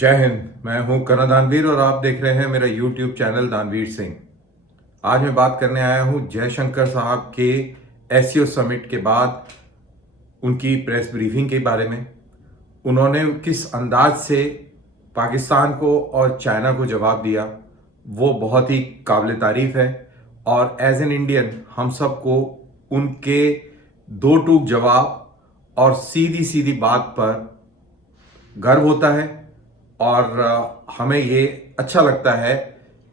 जय हिंद। मैं हूं करण दानवीर और आप देख रहे हैं मेरा यूट्यूब चैनल दानवीर सिंह। आज मैं बात करने आया हूं जयशंकर साहब के एससीओ समिट के बाद उनकी प्रेस ब्रीफिंग के बारे में। उन्होंने किस अंदाज से पाकिस्तान को और चाइना को जवाब दिया, वो बहुत ही काबिल तारीफ है। और एज एन इंडियन हम सबको उनके दो टूक जवाब और सीधी सीधी बात पर गर्व होता है। और हमें ये अच्छा लगता है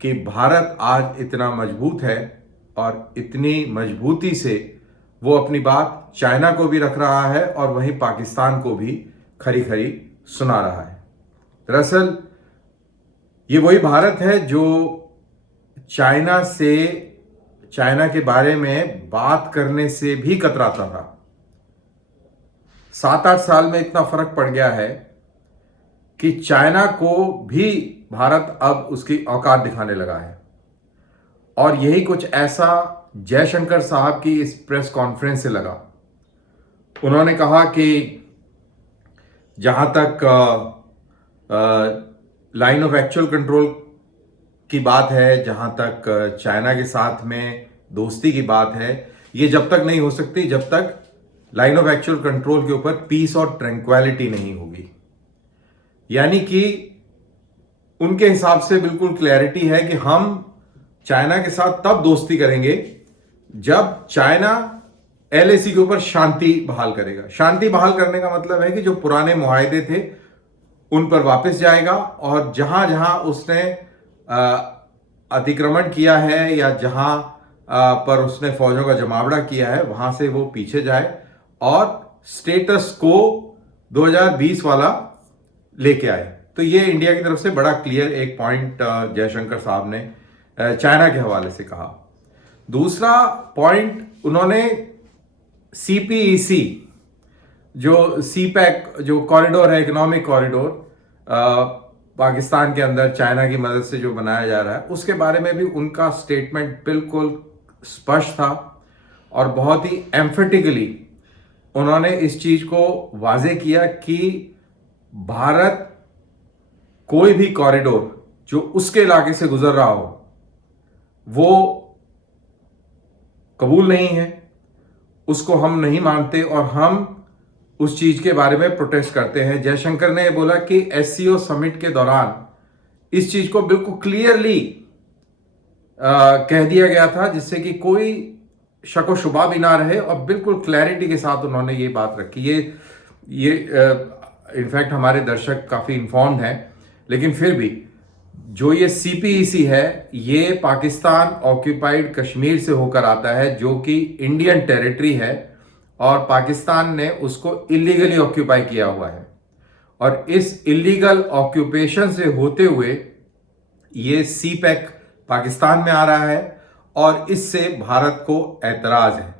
कि भारत आज इतना मजबूत है और इतनी मजबूती से वो अपनी बात चाइना को भी रख रहा है और वहीं पाकिस्तान को भी खरी खरी सुना रहा है। दरअसल ये वही भारत है जो चाइना के बारे में बात करने से भी कतराता था। 7-8 साल में इतना फर्क पड़ गया है कि चाइना को भी भारत अब उसकी औकात दिखाने लगा है। और यही कुछ ऐसा जयशंकर साहब की इस प्रेस कॉन्फ्रेंस से लगा। उन्होंने कहा कि जहां तक लाइन ऑफ एक्चुअल कंट्रोल की बात है, जहां तक चाइना के साथ में दोस्ती की बात है, ये जब तक नहीं हो सकती जब तक लाइन ऑफ एक्चुअल कंट्रोल के ऊपर पीस और ट्रैंक्विलिटी नहीं होगी। यानी कि उनके हिसाब से बिल्कुल क्लैरिटी है कि हम चाइना के साथ तब दोस्ती करेंगे जब चाइना एलएसी के ऊपर शांति बहाल करेगा। शांति बहाल करने का मतलब है कि जो पुराने मुआहदे थे उन पर वापस जाएगा और जहां जहां उसने अतिक्रमण किया है या जहां पर उसने फौजों का जमावड़ा किया है वहां से वो पीछे जाए और स्टेटस को 2020 वाला लेके आए। तो ये इंडिया की तरफ से बड़ा क्लियर एक पॉइंट जयशंकर साहब ने चाइना के हवाले से कहा। दूसरा पॉइंट उन्होंने सीपीईसी जो सीपैक जो कॉरिडोर है, इकोनॉमिक कॉरिडोर पाकिस्तान के अंदर चाइना की मदद से जो बनाया जा रहा है, उसके बारे में भी उनका स्टेटमेंट बिल्कुल स्पष्ट था और बहुत ही एम्फेटिकली उन्होंने इस चीज को वाजे किया कि भारत कोई भी कॉरिडोर जो उसके इलाके से गुजर रहा हो वो कबूल नहीं है, उसको हम नहीं मानते और हम उस चीज के बारे में प्रोटेस्ट करते हैं। जयशंकर ने बोला कि एससीओ समिट के दौरान इस चीज को बिल्कुल क्लियरली कह दिया गया था जिससे कि कोई शक व शुबा भी ना रहे और बिल्कुल क्लैरिटी के साथ उन्होंने ये बात रखी। ये इनफैक्ट हमारे दर्शक काफी इन्फॉर्म्ड हैं, लेकिन फिर भी जो ये सीपीईसी है ये पाकिस्तान ऑक्यूपाइड कश्मीर से होकर आता है जो कि इंडियन टेरिटरी है और पाकिस्तान ने उसको इलीगली ऑक्यूपाई किया हुआ है। और इस इलीगल ऑक्यूपेशन से होते हुए ये सीपैक पाकिस्तान में आ रहा है और इससे भारत को ऐतराज है।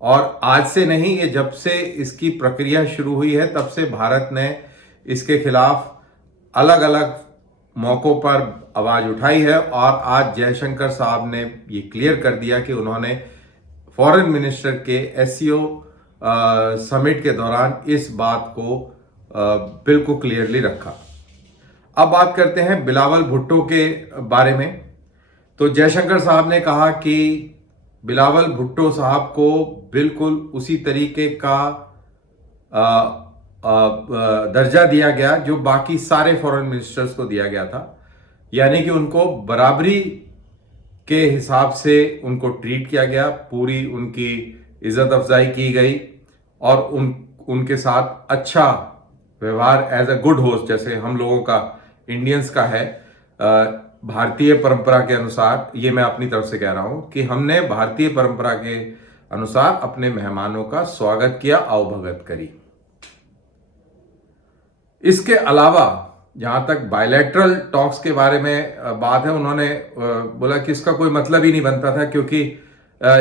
और आज से नहीं, ये जब से इसकी प्रक्रिया शुरू हुई है तब से भारत ने इसके खिलाफ अलग अलग मौकों पर आवाज उठाई है। और आज जयशंकर साहब ने ये क्लियर कर दिया कि उन्होंने फॉरेन मिनिस्टर के एससीओ समिट के दौरान इस बात को बिल्कुल क्लियरली रखा। अब बात करते हैं बिलावल भुट्टो के बारे में। तो जयशंकर साहब ने कहा कि बिलावल भुट्टो साहब को बिल्कुल उसी तरीके का दर्जा दिया गया जो बाकी सारे फॉरेन मिनिस्टर्स को दिया गया था, यानी कि उनको बराबरी के हिसाब से उनको ट्रीट किया गया, पूरी उनकी इज्जत अफजाई की गई और उनके साथ अच्छा व्यवहार एज अ गुड होस्ट, जैसे हम लोगों का इंडियंस का है भारतीय परंपरा के अनुसार। ये मैं अपनी तरफ से कह रहा हूं कि हमने भारतीय परंपरा के अनुसार अपने मेहमानों का स्वागत किया, आवभगत करी। इसके अलावा जहां तक बायलैटरल टॉक्स के बारे में बात है, उन्होंने बोला कि इसका कोई मतलब ही नहीं बनता था क्योंकि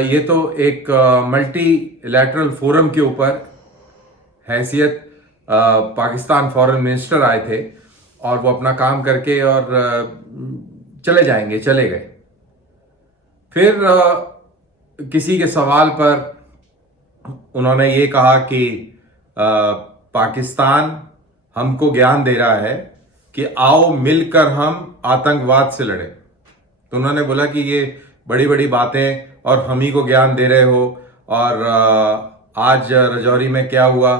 ये तो एक मल्टीलैटरल फोरम के ऊपर हैसियत पाकिस्तान फॉरेन मिनिस्टर आए थे और वो अपना काम करके और चले जाएंगे, चले गए। फिर किसी के सवाल पर उन्होंने ये कहा कि पाकिस्तान हमको ज्ञान दे रहा है कि आओ मिलकर हम आतंकवाद से लड़ें। तो उन्होंने बोला कि ये बड़ी बड़ी बातें और हम ही को ज्ञान दे रहे हो, और आज रजौरी में क्या हुआ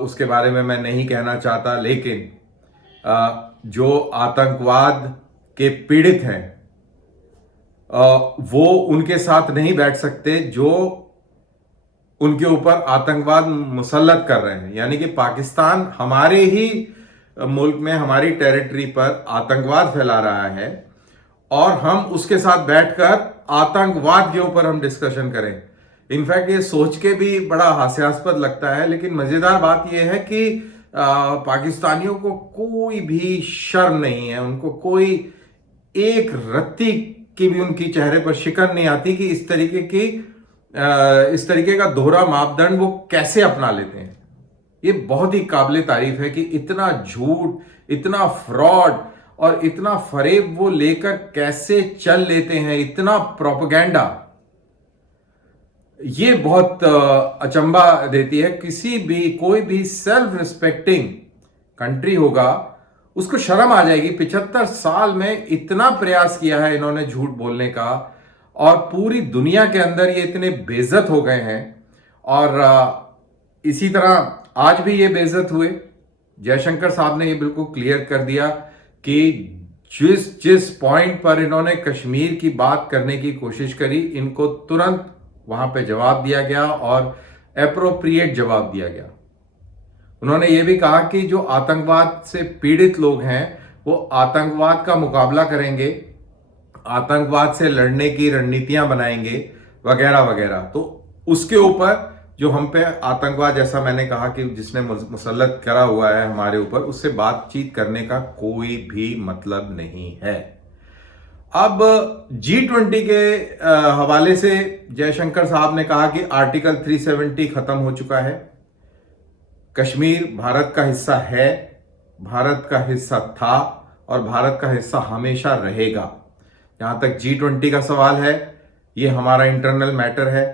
उसके बारे में मैं नहीं कहना चाहता, लेकिन जो आतंकवाद के पीड़ित हैं वो उनके साथ नहीं बैठ सकते जो उनके ऊपर आतंकवाद मुसल्लत कर रहे हैं। यानी कि पाकिस्तान हमारे ही मुल्क में, हमारी टेरिटरी पर आतंकवाद फैला रहा है और हम उसके साथ बैठकर आतंकवाद के ऊपर हम डिस्कशन करें। इनफैक्ट ये सोच के भी बड़ा हास्यास्पद लगता है, लेकिन मजेदार बात यह है कि पाकिस्तानियों को कोई भी शर्म नहीं है, उनको कोई एक रत्ती की भी उनकी चेहरे पर शिकन नहीं आती कि इस तरीके का दोहरा मापदंड वो कैसे अपना लेते हैं। ये बहुत ही काबिले तारीफ है कि इतना झूठ, इतना फ्रॉड और इतना फरेब वो लेकर कैसे चल लेते हैं, इतना प्रोपेगेंडा। ये बहुत अचंभा देती है। कोई भी सेल्फ रिस्पेक्टिंग कंट्री होगा उसको शर्म आ जाएगी। 75 साल में इतना प्रयास किया है इन्होंने झूठ बोलने का, और पूरी दुनिया के अंदर ये इतने बेइज्जत हो गए हैं, और इसी तरह आज भी ये बेइज्जत हुए। जयशंकर साहब ने ये बिल्कुल क्लियर कर दिया कि जिस पॉइंट पर इन्होंने कश्मीर की बात करने की कोशिश करी, इनको तुरंत वहां पे जवाब दिया गया और एप्रोप्रिएट जवाब दिया गया। उन्होंने ये भी कहा कि जो आतंकवाद से पीड़ित लोग हैं वो आतंकवाद का मुकाबला करेंगे, आतंकवाद से लड़ने की रणनीतियां बनाएंगे वगैरह वगैरह। तो उसके ऊपर जो हम पे आतंकवाद, जैसा मैंने कहा कि जिसने मुसल्लत करा हुआ है हमारे ऊपर, उससे बातचीत करने का कोई भी मतलब नहीं है। अब G20 के हवाले से जयशंकर साहब ने कहा कि आर्टिकल 370 खत्म हो चुका है। कश्मीर भारत का हिस्सा है, भारत का हिस्सा था और भारत का हिस्सा हमेशा रहेगा। जहां तक G20 का सवाल है, ये हमारा इंटरनल मैटर है,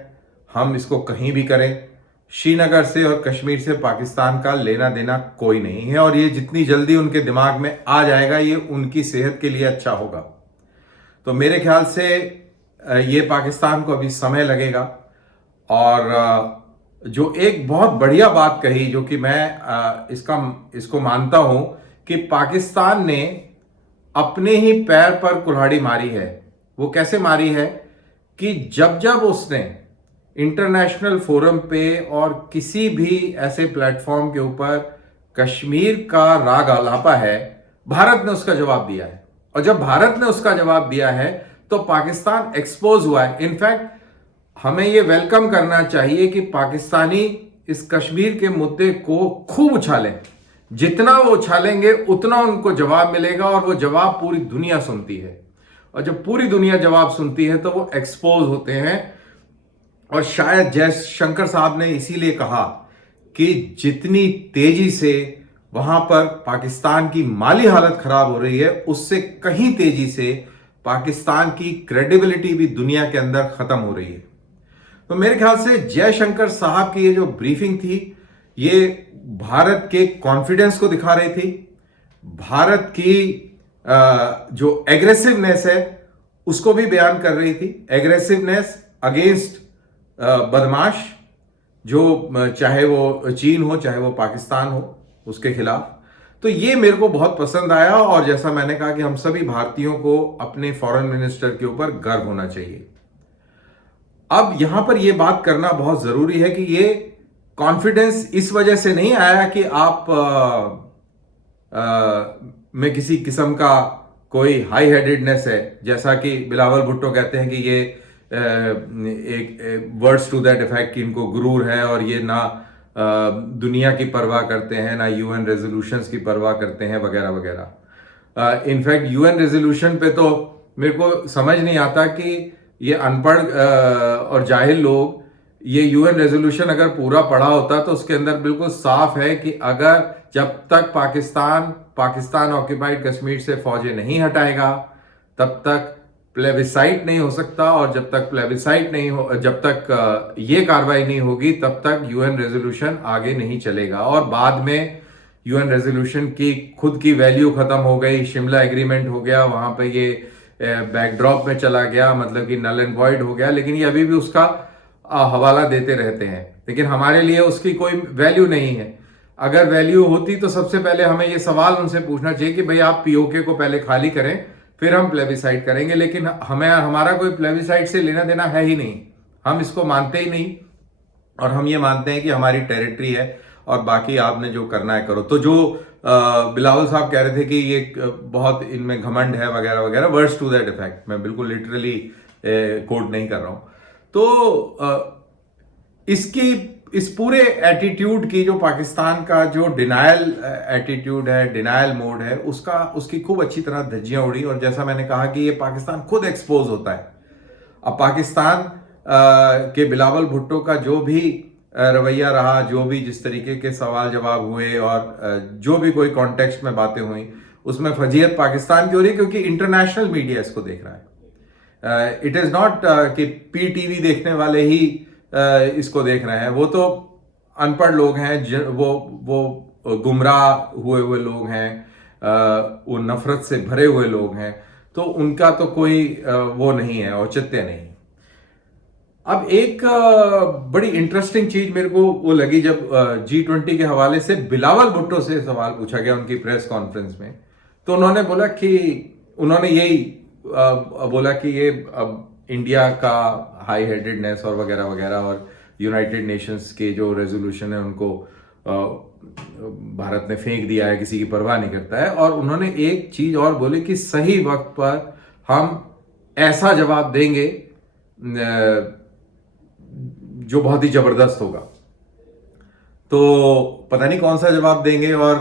हम इसको कहीं भी करें। श्रीनगर से और कश्मीर से पाकिस्तान का लेना देना कोई नहीं है, और ये जितनी जल्दी उनके दिमाग में आ जाएगा ये उनकी सेहत के लिए अच्छा होगा। तो मेरे ख्याल से ये पाकिस्तान को अभी समय लगेगा। और जो एक बहुत बढ़िया बात कही, जो कि मैं इसको मानता हूं कि पाकिस्तान ने अपने ही पैर पर कुल्हाड़ी मारी है। वो कैसे मारी है कि जब उसने इंटरनेशनल फोरम पे और किसी भी ऐसे प्लेटफॉर्म के ऊपर कश्मीर का राग आलापा है, भारत ने उसका जवाब दिया है। और जब भारत ने उसका जवाब दिया है तो पाकिस्तान एक्सपोज हुआ है। इनफैक्ट हमें यह वेलकम करना चाहिए कि पाकिस्तानी इस कश्मीर के मुद्दे को खूब उछालें। जितना वो उछालेंगे उतना उनको जवाब मिलेगा, और वो जवाब पूरी दुनिया सुनती है। और जब पूरी दुनिया जवाब सुनती है तो वो एक्सपोज होते हैं। और शायद जयशंकर साहब ने इसीलिए कहा कि जितनी तेजी से वहां पर पाकिस्तान की माली हालत खराब हो रही है, उससे कहीं तेजी से पाकिस्तान की क्रेडिबिलिटी भी दुनिया के अंदर खत्म हो रही है। तो मेरे ख्याल से जयशंकर साहब की ये जो ब्रीफिंग थी, ये भारत के कॉन्फिडेंस को दिखा रही थी। भारत की जो एग्रेसिवनेस है उसको भी बयान कर रही थी। एग्रेसिवनेस अगेंस्ट बदमाश, जो चाहे वो चीन हो चाहे वो पाकिस्तान हो, उसके खिलाफ। तो ये मेरे को बहुत पसंद आया। और जैसा मैंने कहा कि हम सभी भारतीयों को अपने फॉरेन मिनिस्टर के ऊपर गर्व होना चाहिए। अब यहां पर यह बात करना बहुत जरूरी है कि ये कॉन्फिडेंस इस वजह से नहीं आया कि आप में किसी किस्म का कोई हाई हेडेडनेस है, जैसा कि बिलावल भुट्टो कहते हैं कि ये एक वर्ड्स टू दैट इफेक्ट कि इनको गुरूर है और ये ना दुनिया की परवाह करते हैं, ना यूएन रेजोल्यूशंस की परवाह करते हैं वगैरह वगैरह। इनफैक्ट यूएन रेजोल्यूशन पे तो मेरे को समझ नहीं आता कि ये अनपढ़ और जाहिल लोग ये यूएन रेजोल्यूशन अगर पूरा पढ़ा होता तो उसके अंदर बिल्कुल साफ है कि अगर जब तक पाकिस्तान ऑक्यूपाइड कश्मीर से फौजें नहीं हटाएगा तब तक प्लेबिसाइट नहीं हो सकता, और जब तक प्लेबिसाइट नहीं हो, जब तक ये कार्रवाई नहीं होगी तब तक यूएन रेजोल्यूशन आगे नहीं चलेगा। और बाद में यूएन रेजोल्यूशन की खुद की वैल्यू खत्म हो गई, शिमला एग्रीमेंट हो गया, वहां पे ये बैकड्रॉप में चला गया, मतलब कि नल एंड वॉइड हो गया, लेकिन ये अभी भी उसका हवाला देते रहते हैं। लेकिन हमारे लिए उसकी कोई वैल्यू नहीं है। अगर वैल्यू होती तो सबसे पहले हमें ये सवाल उनसे पूछना चाहिए कि भाई आप पीओके को पहले खाली करें, फिर हम प्लेबिसाइड करेंगे। लेकिन हमें हमारा कोई प्लेबिसाइड से लेना देना है ही नहीं, हम इसको मानते ही नहीं, और हम ये मानते हैं कि हमारी टेरिटरी है और बाकी आपने जो करना है करो। तो जो बिलावल साहब कह रहे थे कि ये बहुत इनमें घमंड है वगैरह वगैरह, वर्ड्स टू दैट इफेक्ट, मैं बिल्कुल लिटरली कोट नहीं कर रहा हूं। तो इसकी इस पूरे एटीट्यूड की, जो पाकिस्तान का जो डिनायल एटीट्यूड है, डिनायल मोड है, उसकी खूब अच्छी तरह धज्जियां उड़ी। और जैसा मैंने कहा कि ये पाकिस्तान खुद एक्सपोज होता है। अब पाकिस्तान के बिलावल भुट्टो का जो भी रवैया रहा, जो भी जिस तरीके के सवाल जवाब हुए और जो भी कोई कॉन्टेक्स्ट में बातें हुई, उसमें फजीहत पाकिस्तान की हो रही है, क्योंकि इंटरनेशनल मीडिया इसको देख रहा है। इट इज नॉट कि पीटीवी देखने वाले ही इसको देख रहे हैं। वो तो अनपढ़ लोग हैं, वो गुमराह हुए लोग हैं, वो नफरत से भरे हुए लोग हैं, तो उनका तो कोई वो नहीं है, औचित्य नहीं। अब एक बड़ी इंटरेस्टिंग चीज मेरे को वो लगी, जब G20 के हवाले से बिलावल भुट्टो से सवाल पूछा गया उनकी प्रेस कॉन्फ्रेंस में, तो उन्होंने बोला कि उन्होंने यही बोला कि ये अब इंडिया का हाई हेडेडनेस और वगैरह वगैरह, और यूनाइटेड नेशंस के जो रेजोल्यूशन है उनको भारत ने फेंक दिया है, किसी की परवाह नहीं करता है। और उन्होंने एक चीज और बोली कि सही वक्त पर हम ऐसा जवाब देंगे जो बहुत ही जबरदस्त होगा। तो पता नहीं कौन सा जवाब देंगे, और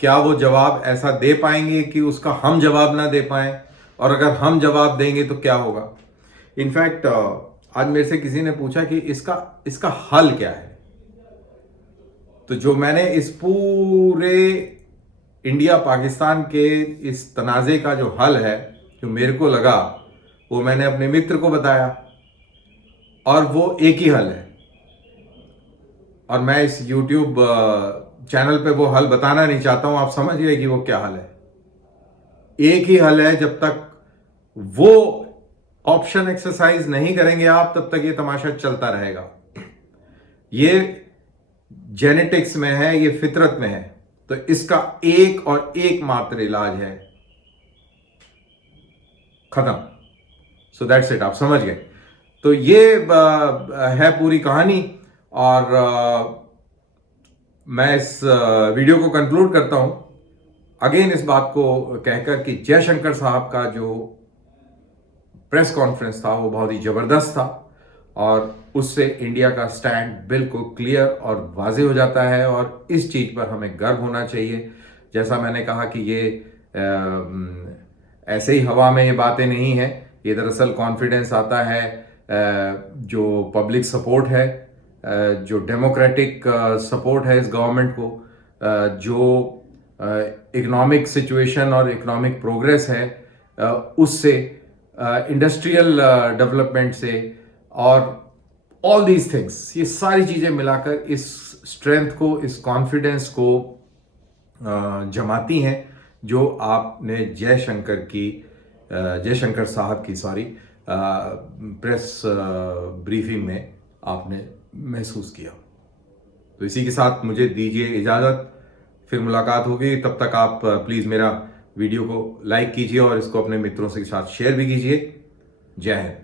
क्या वो जवाब ऐसा दे पाएंगे कि उसका हम जवाब ना दे पाए, और अगर हम जवाब देंगे तो क्या होगा। इनफैक्ट आज मेरे से किसी ने पूछा कि इसका हल क्या है। तो जो मैंने इस पूरे इंडिया पाकिस्तान के इस तनाज़े का जो हल है, जो मेरे को लगा, वो मैंने अपने मित्र को बताया, और वो एक ही हल है। और मैं इस YouTube चैनल पे वो हल बताना नहीं चाहता हूं, आप समझ गए कि वो क्या हल है। एक ही हल है, जब तक वो ऑप्शन एक्सरसाइज नहीं करेंगे आप, तब तक ये तमाशा चलता रहेगा। ये जेनेटिक्स में है, ये फितरत में है। तो इसका एक और एक मात्र इलाज है, खत्म। सो दैट्स इट, आप समझ गए। तो ये है पूरी कहानी। और मैं इस वीडियो को कंक्लूड करता हूं अगेन इस बात को कहकर कि जयशंकर साहब का जो प्रेस कॉन्फ्रेंस था वो बहुत ही जबरदस्त था, और उससे इंडिया का स्टैंड बिल्कुल क्लियर और वाज़ेह हो जाता है। और इस चीज़ पर हमें गर्व होना चाहिए। जैसा मैंने कहा कि ये ऐसे ही हवा में ये बातें नहीं है, ये दरअसल कॉन्फिडेंस आता है जो पब्लिक सपोर्ट है, जो डेमोक्रेटिक सपोर्ट है इस गवर्नमेंट को, जो इकोनॉमिक सिचुएशन और इकोनॉमिक प्रोग्रेस है उससे, इंडस्ट्रियल डेवलपमेंट से, और ऑल दीज थिंग्स, ये सारी चीज़ें मिलाकर इस स्ट्रेंथ को, इस कॉन्फिडेंस को जमाती हैं, जो आपने जयशंकर साहब की प्रेस ब्रीफिंग में आपने महसूस किया। तो इसी के साथ मुझे दीजिए इजाज़त, फिर मुलाकात होगी। तब तक आप प्लीज़ मेरा वीडियो को लाइक कीजिए और इसको अपने मित्रों के साथ शेयर भी कीजिए। जय हिंद।